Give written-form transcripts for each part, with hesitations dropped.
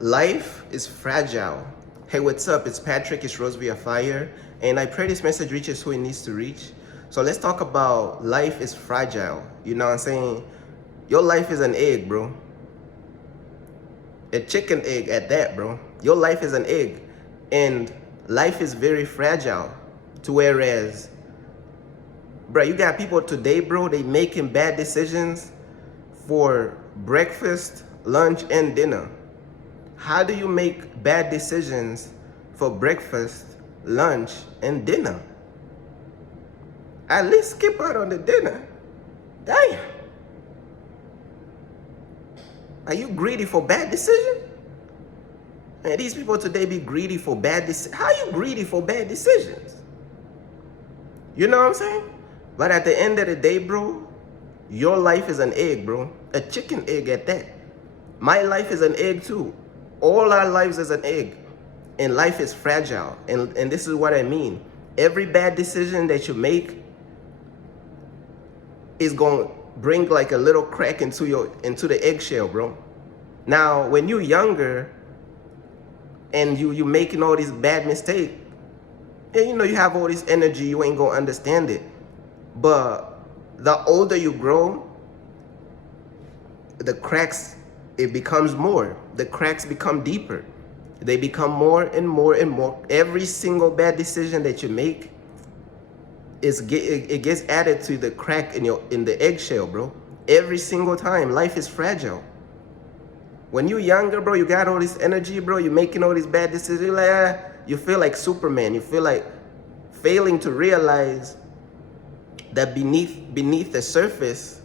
Life is fragile. Hey, what's up? It's Patrick, it's Rose via Fire, and I pray this message reaches who it needs to reach. So let's talk about life is fragile. You know what I'm saying? Your life is an egg, bro. A chicken egg at that, bro. Your life is an egg, and life is very fragile. To whereas, bro, you got people today, bro, they making bad decisions for breakfast, lunch, and dinner. How do you make bad decisions for breakfast, lunch, and dinner? At least skip out on the dinner. Damn. Are you greedy for bad decision? Man, these people today be greedy for bad decisions. How you greedy for bad decisions? You know what I'm saying? But at the end of the day, bro, your life is an egg, bro. A chicken egg at that. My life is an egg too. All our lives is an egg, and life is fragile. And this is what I mean. Every bad decision that you make is going to bring like a little crack into the eggshell, bro. Now, when you're younger and you making all these bad mistakes, and you know you have all this energy, you ain't going to understand it. But the older you grow, the cracks, it becomes more. The cracks become deeper. They become more and more and more. Every single bad decision that you make, it gets added to the crack in the eggshell, bro. Every single time. Life is fragile. When you're younger, bro, you got all this energy, bro. You're making all these bad decisions. You're like, you feel like Superman. You feel like failing to realize that beneath the surface,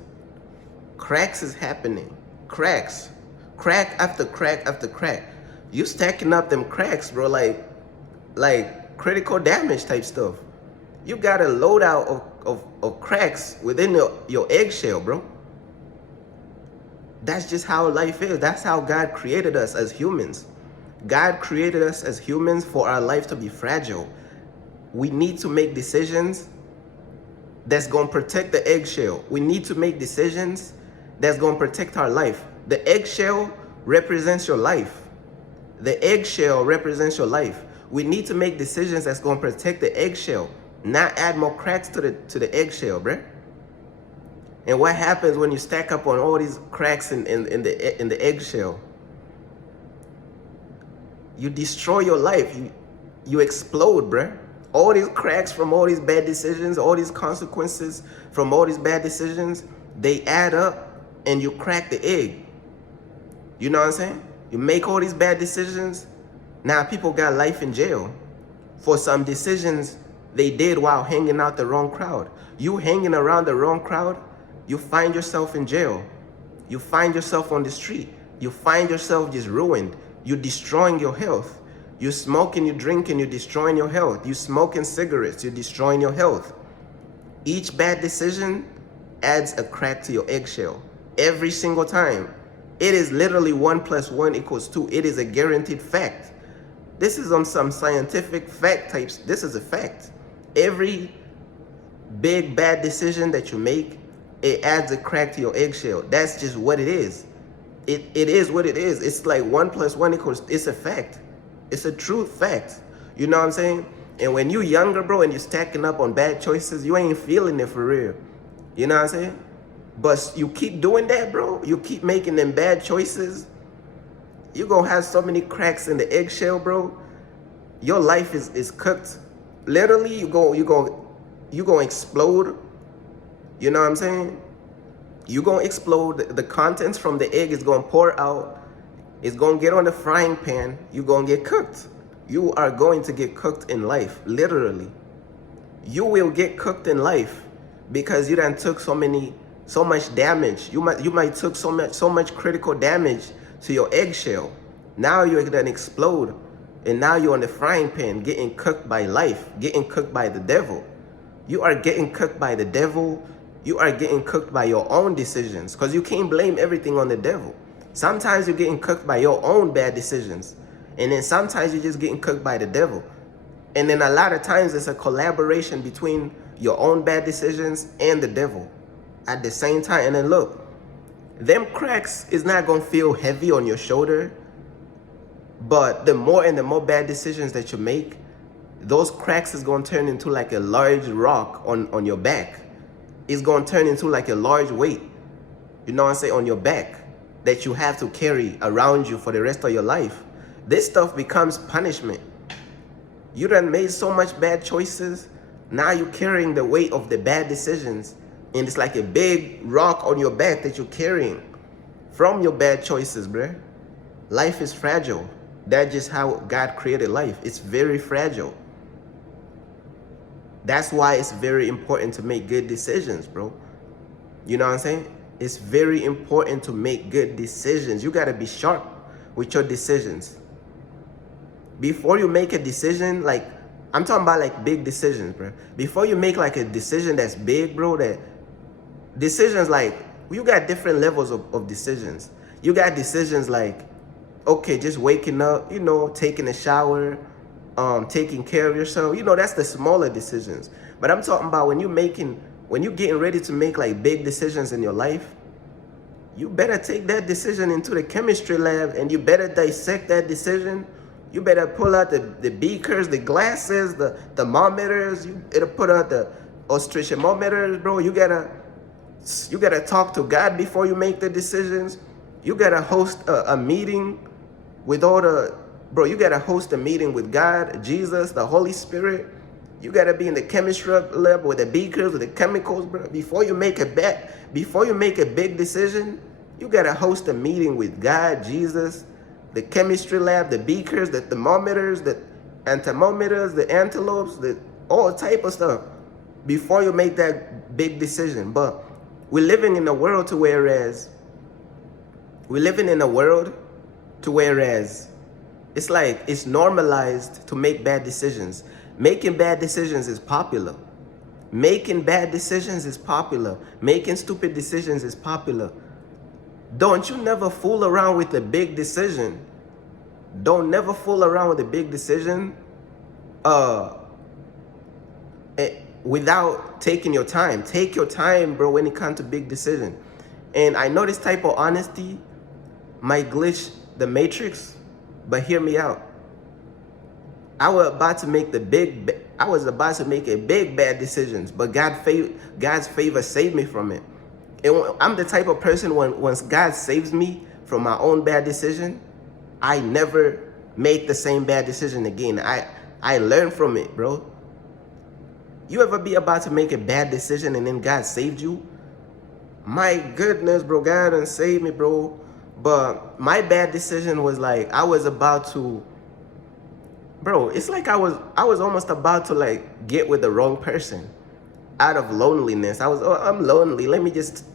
cracks is happening. Cracks. Crack after crack after crack. You stacking up them cracks, bro, like critical damage type stuff. You got a loadout of cracks within your eggshell, bro. That's just how life is. That's how God created us as humans. God created us as humans for our life to be fragile. We need to make decisions that's going to protect the eggshell. We need to make decisions that's going to protect our life. The eggshell represents your life. The eggshell represents your life. We need to make decisions that's going to protect the eggshell, not add more cracks to the eggshell, bruh. And what happens when you stack up on all these cracks in the eggshell? You destroy your life. You explode, bruh. All these cracks from all these bad decisions, all these consequences from all these bad decisions, they add up and you crack the egg. You know what I'm saying? You make all these bad decisions. Now people got life in jail for some decisions they did while hanging out the wrong crowd. You hanging around the wrong crowd, you find yourself in jail. You find yourself on the street. You find yourself just ruined. You're destroying your health. You smoking, you drinking, you're destroying your health. You smoking cigarettes, you're destroying your health. Each bad decision adds a crack to your eggshell. Every single time. It is literally 1 + 1 = 2. It is a guaranteed fact. This is on some scientific fact types. This is a fact. Every big bad decision that you make, it adds a crack to your eggshell. That's just what it is. It is what it is. It's like 1 + 1 = it's a fact. It's a true fact. You know what I'm saying? And when you're younger, bro, and you're stacking up on bad choices, you ain't feeling it for real. You know what I'm saying? But you keep doing that, bro. You keep making them bad choices. You're going to have so many cracks in the eggshell, bro. Your life is cooked. Literally, you're going to explode. You know what I'm saying? You're going to explode. The contents from the egg is going to pour out. It's going to get on the frying pan. You're going to get cooked. You are going to get cooked in life, literally. You will get cooked in life because you done took so much damage. You might took so much critical damage to your eggshell. Now you're gonna explode, and now you're on the frying pan, getting cooked by life, getting cooked by the devil. You are getting cooked by the devil. You are getting cooked by your own decisions, because you can't blame everything on the devil. Sometimes you're getting cooked by your own bad decisions, and then sometimes you're just getting cooked by the devil. And then a lot of times it's a collaboration between your own bad decisions and the devil at the same time. And then look, them cracks is not gonna feel heavy on your shoulder But the more and the more bad decisions that you make, those cracks is going to turn into like a large rock on your back. It's going to turn into like a large weight, you know what I'm saying, on your back that you have to carry around you for the rest of your life. This stuff becomes punishment. You done made so much bad choices. Now you're carrying the weight of the bad decisions. And it's like a big rock on your back that you're carrying from your bad choices, bruh. Life is fragile. That's just how God created life. It's very fragile. That's why it's very important to make good decisions, bro. You know what I'm saying? It's very important to make good decisions. You got to be sharp with your decisions. Before you make a decision, like, I'm talking about like big decisions, bro. Before you make like a decision that's big, bro, that decisions like, you got different levels of decisions. You got decisions like, okay, just waking up, you know, taking a shower, taking care of yourself. You know, that's the smaller decisions. But I'm talking about when you're getting ready to make like big decisions in your life, you better take that decision into the chemistry lab and you better dissect that decision. You better pull out the beakers, the glasses, the thermometers. You better put out the ostracometers, bro. You gotta talk to God before you make the decisions. You gotta host a meeting with all the, bro, you gotta host a meeting with God, Jesus, the Holy Spirit. You gotta be in the chemistry lab with the beakers, with the chemicals, bro. Before you make a big decision, you gotta host a meeting with God, Jesus, the chemistry lab, the beakers, the thermometers, the antimeters, the antelopes, the all type of stuff before you make that big decision. But we're living in a world to whereas it's like it's normalized to make bad decisions. Making bad decisions is popular. Making bad decisions is popular. Making stupid decisions is popular. Don't you never fool around with a big decision. Don't never fool around with a big decision without taking your time. Take your time, bro, when it comes to big decision. And I know this type of honesty might glitch the matrix, but hear me out. I was about to make a big bad decisions, but God's favor saved me from it. And I'm the type of person once God saves me from my own bad decision, I never make the same bad decision again. I learn from it, bro. You ever be about to make a bad decision and then God saved you? My goodness, bro, God done saved me, bro. But my bad decision was like, I was about to, bro, it's like I was almost about to like get with the wrong person out of loneliness. I'm lonely. Let me just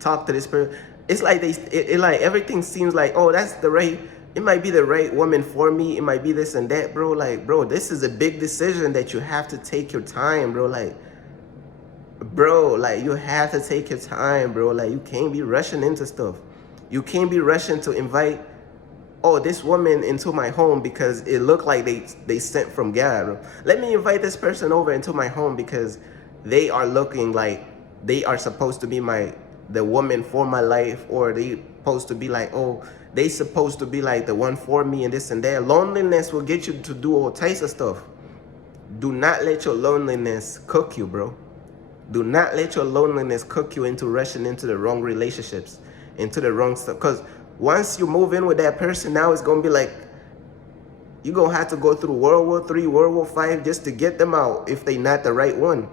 talk to this person. It's like it like everything seems like, oh, it might be the right woman for me. It might be this and that, bro. Like, bro, this is a big decision that you have to take your time, bro. Like, bro, like you have to take your time, bro. Like you can't be rushing into stuff. You can't be rushing to invite, oh, this woman into my home because it looked like they sent from God, bro. Let me invite this person over into my home because they are looking like they are supposed to be the woman for my life, or they supposed to be like, oh, they supposed to be like the one for me and this and that. Loneliness will get you to do all types of stuff. Do not let your loneliness cook you, bro. Do not let your loneliness cook you into rushing into the wrong relationships, into the wrong stuff. Because once you move in with that person, now it's going to be like, you're going to have to go through World War III, World War V just to get them out if they're not the right one.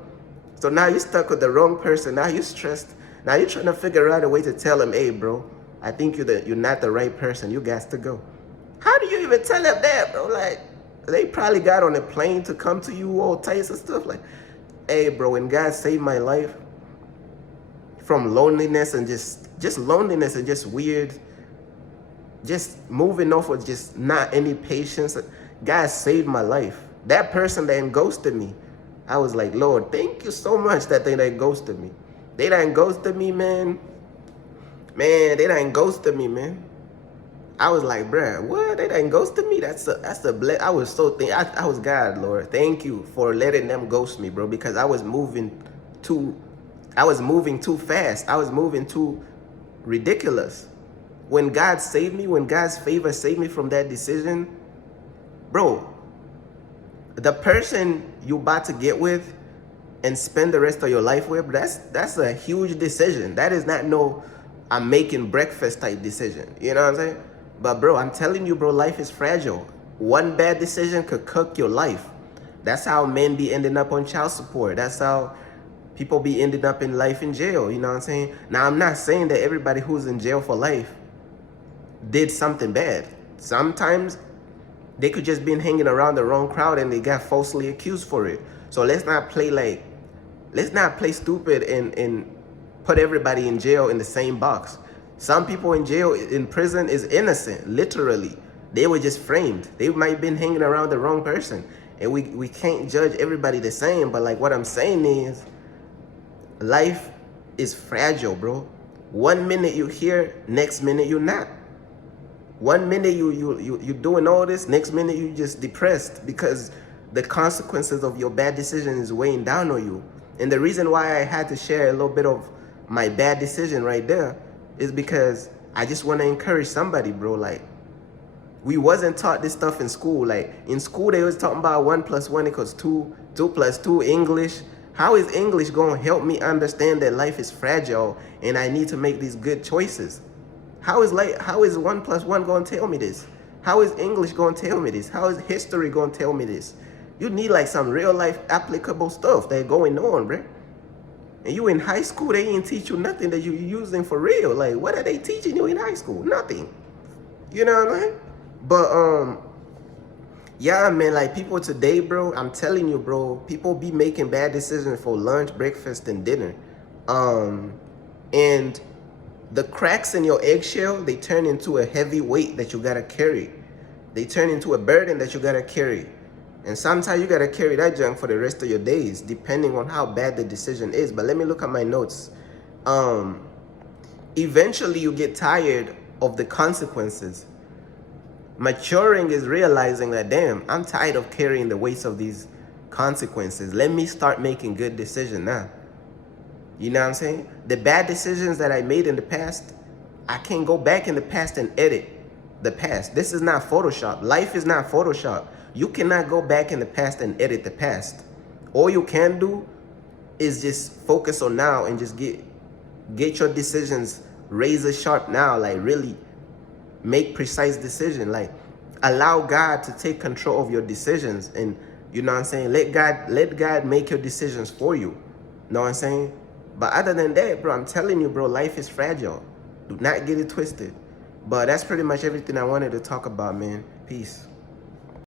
So now you're stuck with the wrong person. Now you're stressed. Now you're trying to figure out a way to tell them, hey, bro, I think you're not the right person. You got to go. How do you even tell them that, bro? Like, they probably got on a plane to come to you, all types of stuff. Like, hey, bro, when God saved my life from loneliness and just loneliness and just weird, just moving off with just not any patience, God saved my life. That person that ghosted me, I was like, Lord, thank you so much that they done ghosted me. They done ghosted me, man. Man, they done ghosted me, man. I was like, bruh, what? They done ghosted me? That's a bless. I was so I was God, Lord. Thank you for letting them ghost me, bro, because I was moving too fast. I was moving too ridiculous. when God saved me, when God's favor saved me from that decision, bro, the person you about to get with and spend the rest of your life with, that's a huge decision. That is not no I'm making breakfast type decision. You know what I'm saying? But bro, I'm telling you, bro, life is fragile. One bad decision could cook your life. That's how men be ending up on child support. That's how people be ending up in life in jail. You know what I'm saying? Now, I'm not saying that everybody who's in jail for life did something bad. Sometimes they could just been hanging around the wrong crowd and they got falsely accused for it. So let's not play stupid and put everybody in jail in the same box. Some people in jail, in prison, is innocent, literally. They were just framed. They might have been hanging around the wrong person. And we can't judge everybody the same, but like what I'm saying is, life is fragile, bro. 1 minute you here, next minute you're not. 1 minute you doing all this, next minute you just depressed because the consequences of your bad decision is weighing down on you. And the reason why I had to share a little bit of my bad decision right there is because I just want to encourage somebody, bro. Like, we wasn't taught this stuff in school. Like, in school, they was talking about 1 + 1 = 2, 2 + 2, English. How is English going to help me understand that life is fragile and I need to make these good choices? How is 1 + 1 going to tell me this? How is English going to tell me this? How is history going to tell me this? You need like some real life applicable stuff that's going on, bro. And you in high school, they ain't teach you nothing that you're using for real. Like, what are they teaching you in high school? Nothing. You know what I mean? But yeah, man, like people today, bro, I'm telling you, bro, people be making bad decisions for lunch, breakfast, and dinner. And the cracks in your eggshell, they turn into a heavy weight that you gotta carry. They turn into a burden that you gotta carry. And sometimes you gotta carry that junk for the rest of your days, depending on how bad the decision is. But let me look at my notes. Eventually you get tired of the consequences. Maturing is realizing that, damn, I'm tired of carrying the weights of these consequences. Let me start making good decisions now. You know what I'm saying? The bad decisions that I made in the past, I can't go back in the past and edit the past. This is not Photoshop. Life is not Photoshop. You cannot go back in the past and edit the past. All you can do is just focus on now and just get your decisions razor sharp now. Like, really make precise decision. Like, allow God to take control of your decisions. And you know what I'm saying? Let God make your decisions for you. Know what I'm saying? But other than that, bro, I'm telling you, bro, life is fragile. Do not get it twisted. But that's pretty much everything I wanted to talk about, man. Peace.